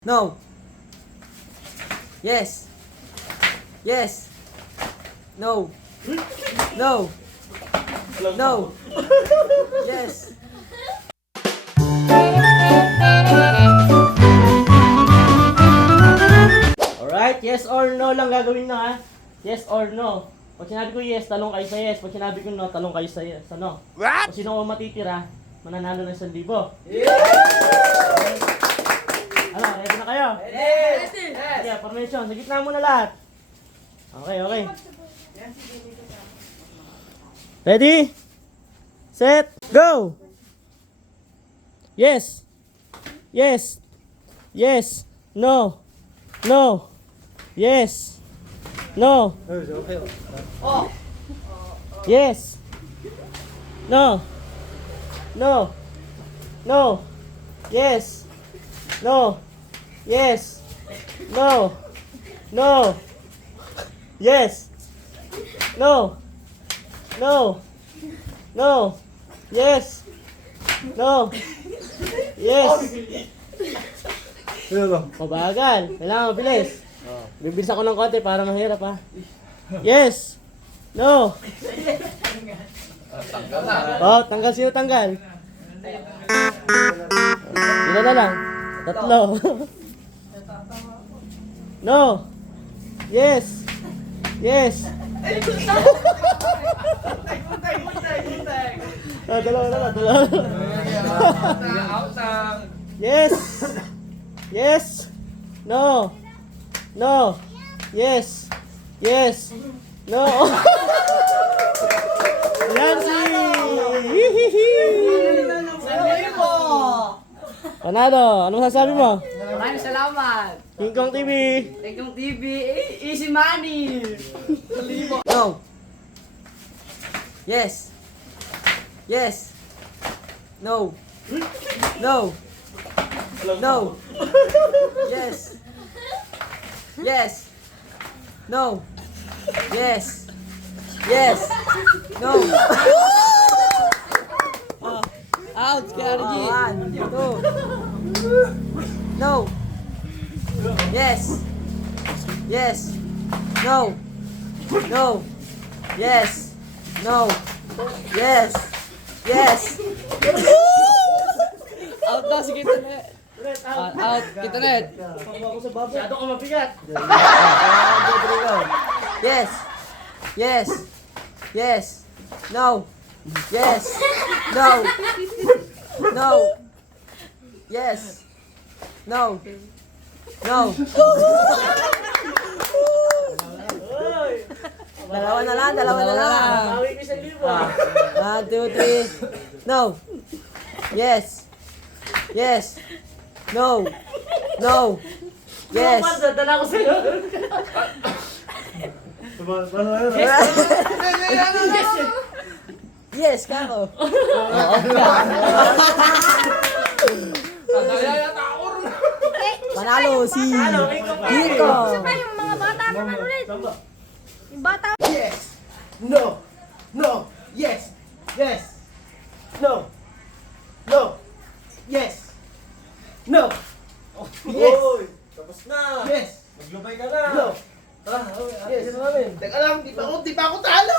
No. Yes. Yes. No. No. No. Yes. Alright, yes or no lang gagawin na ha. Yes or no. Pag sinabi ko yes, talong kayo sa yes. Pag sinabi ko no, talong kayo sa yes. Ano? Kung sino ang matitira, mananalo ng 1,000. Ano, ready na kayo? Yes! Sige, formation. Sa gitna muna lahat. Okay, okay. Ready? Set, go! Yes. Yes. Yes. No. No. Yes. No. Yes. No. No. No. Yes. No. Yes. No. No. Yes. No. No. No. Yes. No. Yes. Mabagal. Kailangan mabilis. Bibilis ako ng konti para mahirap ha. Yes. No. Oh, tanggal sino tanggal? Sino na lang? Tatlo. No. Yes. Yes. Dalawa. Yes. Yes. No. No. Yes. Yes. No. Yancy. Panalo, ano masasabi mo? Maraming salamat! King Kong TV. Tekong TV, easy money! No. Yes. Yes. No. No. No. Yes. Yes. No. Yes. Yes. No. Out, Cardi! 1, 2. No. Yes. Yes. No. No. Yes. No. Yes. Yes. Out daw si Kitanet! Out, Kitanet! Masyado ka mabigat. Yes. Yes. Yes. No. Yes. No. No. Yes. No. No. Dalawa na lang. Bawi ko 1,000. 1, 2, 3. No. Yes. Yes. No. No. Yes. Dala ko sa'yo! Yes, kako. Panalo si Kiko. Saka yung mga bata naman ulit. Yung bata. Yes. No. No. Yes. Yes. No. No. Yes. No. Yes. Tapos na! Yes. Maglubay ka na! No. Yes! Teka lang, di pa ako talo. Di pa ako talo!